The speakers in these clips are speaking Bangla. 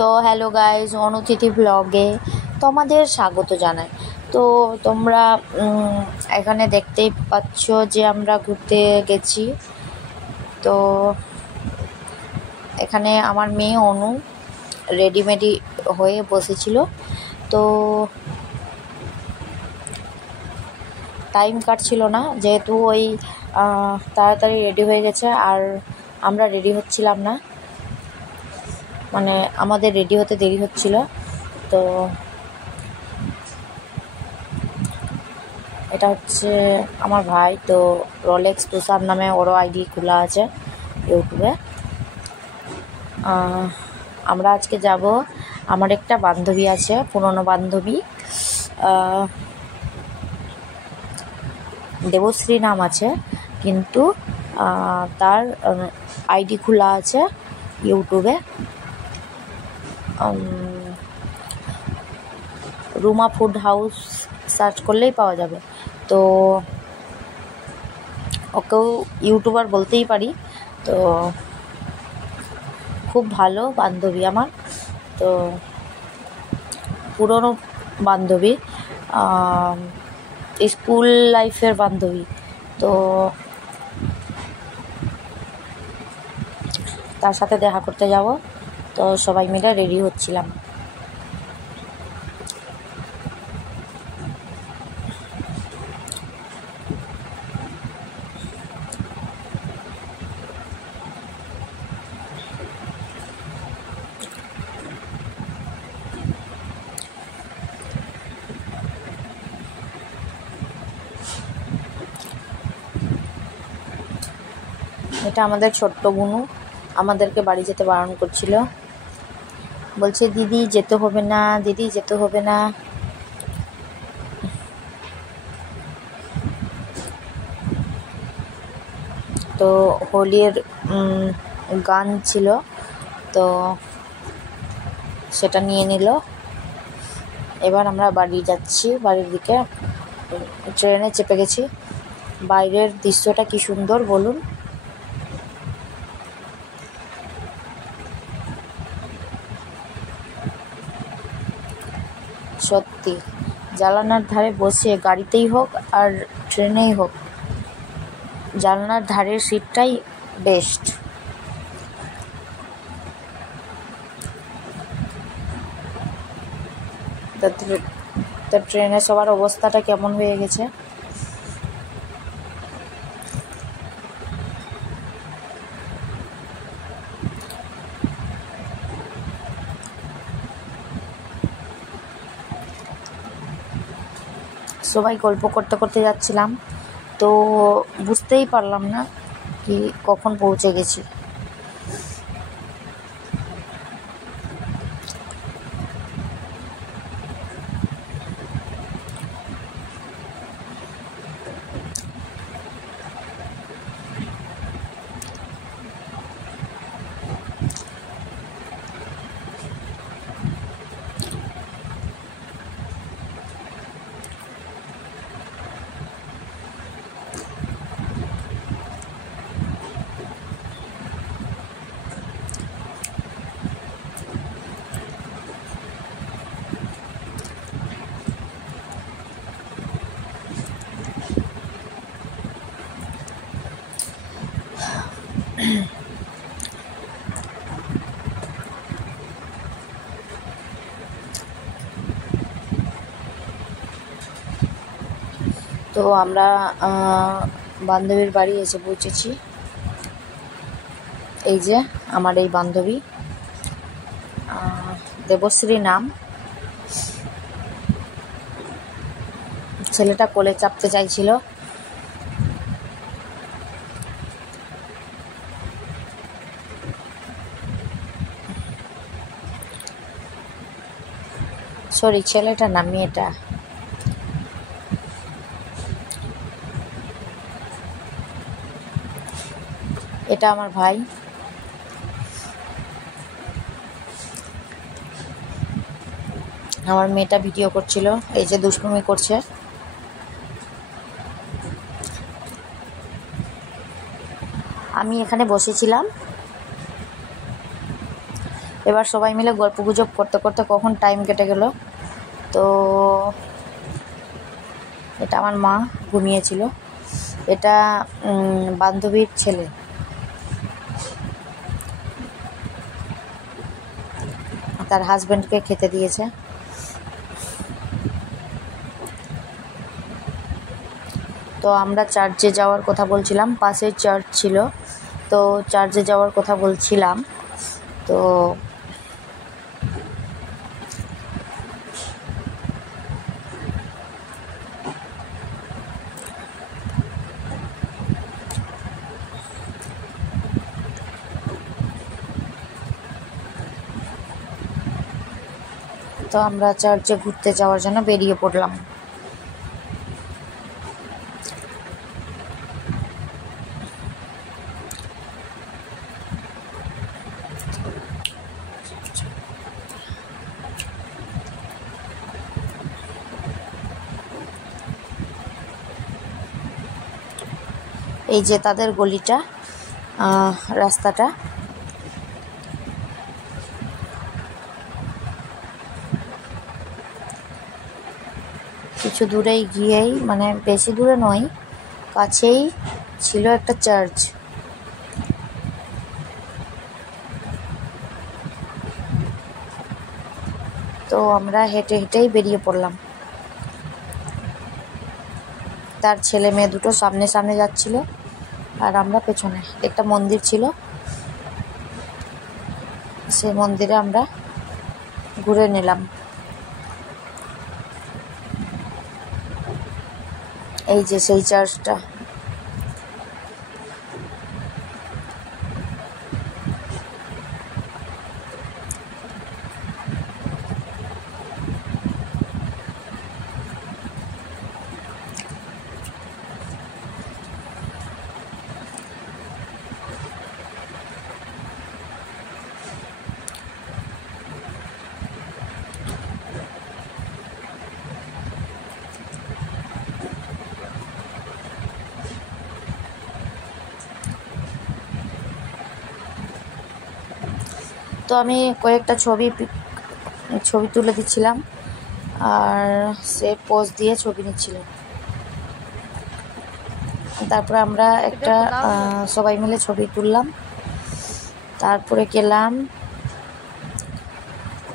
তো হ্যালো গাইজ, অনুতিথি ব্লগে তোমাদের স্বাগত জানাই। তো তোমরা এখানে দেখতেই পাচ্ছ যে আমরা ঘুরতে গেছি। তো এখানে আমার মেয়ে অনু রেডিমেডি হয়ে বসেছিল। তো টাইম কাটছিল না, যেহেতু ওই তাড়াতাড়ি রেডি হয়ে গেছে আর আমরা রেডি হচ্ছিলাম না, মানে আমাদের রেডি হতে দেরি হচ্ছিল। তো এটা হচ্ছে আমার ভাই, তো রোলেক্স তুষার নামে ওরও আইডি খোলা আছে ইউটিউবে। আমরা আজকে যাব, আমার একটা বান্ধবী আছে, পুরনো বান্ধবী, দেবশ্রী নাম আছে, কিন্তু তার আইডি খোলা আছে ইউটিউবে, রুমা ফুড হাউস সার্চ করলেই পাওয়া যাবে। তো ওকেও ইউটিউবার বলতেই পারি। তো খুব ভালো বান্ধবী আমার, তো পুরনো বান্ধবী, স্কুল লাইফের বান্ধবী। তো তার সাথে দেখা করতে যাব, তো সবাই মিলে রেডি হচ্ছিলাম। এটা আমাদের ছোট্ট বুনু, আমাদেরকে বাড়ি যেতে বারণ করছিল, বলছে দিদি যেতে হবে না, দিদি যেতে হবে না। তো হোলির গান ছিল, তো সেটা নিয়ে নিল। এবার আমরা বাড়ি যাচ্ছি, বাড়ির দিকে ট্রেনে চেপে গেছি। বাইরের দৃশ্যটা কি সুন্দর বলুন। সত্যি জানালার ধারে বসে, গাড়িতেই হোক আর ট্রেনেই হোক, জানলার ধারের সিটটাই বেস্ট। তো ট্রেনে সবার অবস্থাটা কেমন হয়ে গেছে। সবাই গল্প করতে করতে যাচ্ছিলাম, তো বুঝতেই পারলাম না কি কখন পৌঁছে গেছি। তো আমরা বান্ধবীর বাড়ি এসে পৌঁছেছি। এই যে আমার এই বান্ধবী, দেবশ্রী নাম। ছেলেটা কোলে চাপতে চাইছিল, সরি ছেলেটা না, মেয়েটা। এটা আমার ভাই। আমার মেয়েটা ভিডিও করছিল, এই যে দুষ্টুমি করছে। আমি এখানে বসেছিলাম, এবার সবাই মিলে গল্পগুজব করতে করতে কখন টাইম কেটে গেল। তো এটা আমার মা ঘুমিয়েছিল, এটা বান্ধবীর ছেলে। তার হাজব্যান্ডকে খেতে দিয়েছে। তো আমরা চার্চে যাওয়ার কথা বলছিলাম, পাশে চার্চ ছিল, তো চার্চে যাওয়ার কথা বলছিলাম। তো আমরা চার্চে ঘুরতে যাওয়ার জন্য বেরিয়ে পড়লাম। এই যে তাদের গলিটা, রাস্তাটা। কিছু দূরেই গিয়েই, মানে বেশি দূরে নয়, কাছেই ছিল একটা চার্চ। তো আমরা হেঁটে হেঁটেই বেরিয়ে পড়লাম। তার ছেলে মেয়ে দুটো সামনে সামনে যাচ্ছিল আর আমরা পেছনে। একটা মন্দির ছিল, সেই মন্দিরে আমরা ঘুরে নিলাম। এই যে সেই চার্চটা। তো আমি কয়েকটা ছবি তুলে দিচ্ছিলাম আর সে পোজ দিয়ে ছবি নিচ্ছিল। তারপরে আমরা একটা সবাই মিলে ছবি তুললাম। তারপরে গেলাম,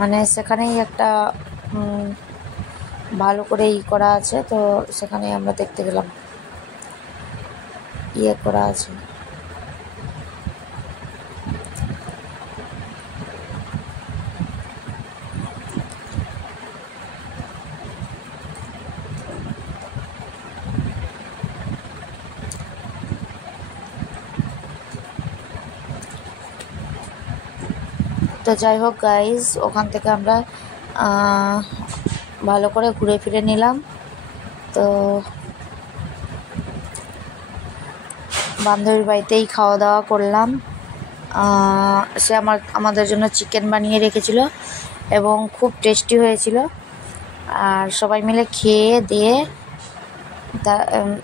মানে সেখানেই একটা ভালো করে করা আছে, তো সেখানে আমরা দেখতে গেলাম করা আছে। তো যাই হোক গাইজ, ওখান থেকে আমরা ভালো করে ঘুরে ফিরে নিলাম। তো বান্ধবীর বাড়িতেই খাওয়া দাওয়া করলাম। সে আমাদের জন্য চিকেন বানিয়ে রেখেছিল এবং খুব টেস্টি হয়েছিল। আর সবাই মিলে খেয়ে দিয়ে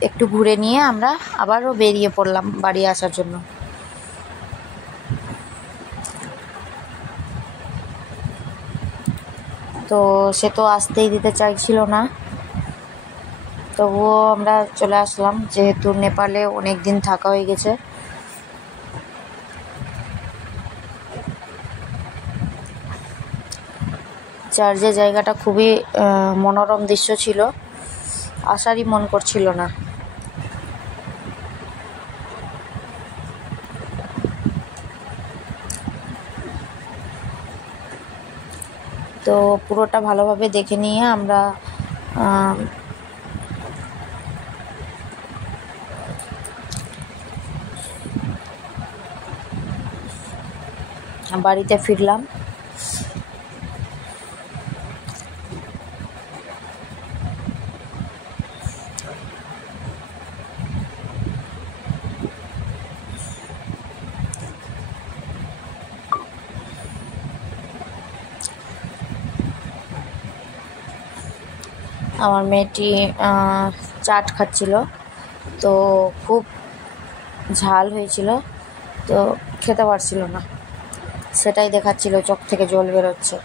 একটু ঘুরে নিয়ে আমরা আবারও বেরিয়ে পড়লাম বাড়ি আসার জন্য। তো সে তো আসতেই দিতে চাইছিল না, তবুও আমরা চলে আসলাম, যেহেতু নেপালে অনেক দিন থাকা হয়ে গেছে। চার্চের জায়গাটা খুবই মনোরম দৃশ্য ছিল, আসারই মন করছিল না। তো পুরোটা ভালোভাবে দেখে নিয়ে আমরা বাড়িতে ফিরলাম। আমার মেয়েটি চাট খাচ্ছিল, তো খুব ঝাল হয়েছিল, তো খেতে পারছিল না। সেটাই দেখাচ্ছিল, চোখ থেকে জল বেরোচ্ছে।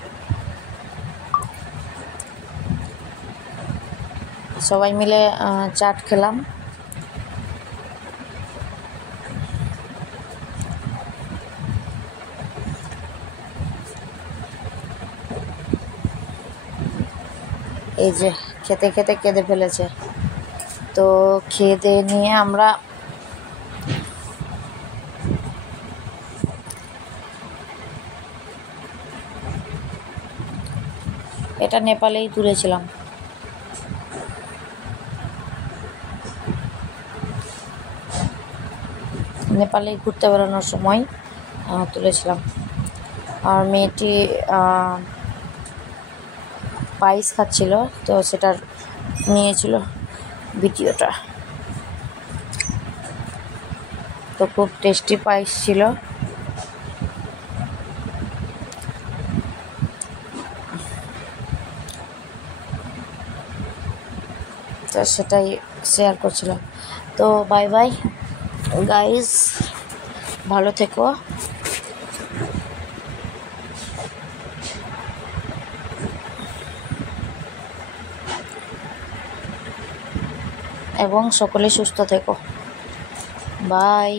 সবাই মিলে চাট খেলাম। এই যে খেতে খেতে কেঁদে ফেলেছে। তো খেয়ে দিয়ে নিয়ে আমরা এটা নেপালেই তুলেছিলাম। নেপালে ঘুরতে বেড়ানোর সময় তুলেছিলাম। আর মেয়েটি পায়েস খাচ্ছিল, তো সেটার নিয়েছিল ভিডিওটা। তো খুব টেস্টি পায়েস ছিল। তো সেটাই শেয়ার করছিলাম। তো বাই বাই গাইস, ভালো থেকো। এবং সকলে সুস্থ থেকো। বাই।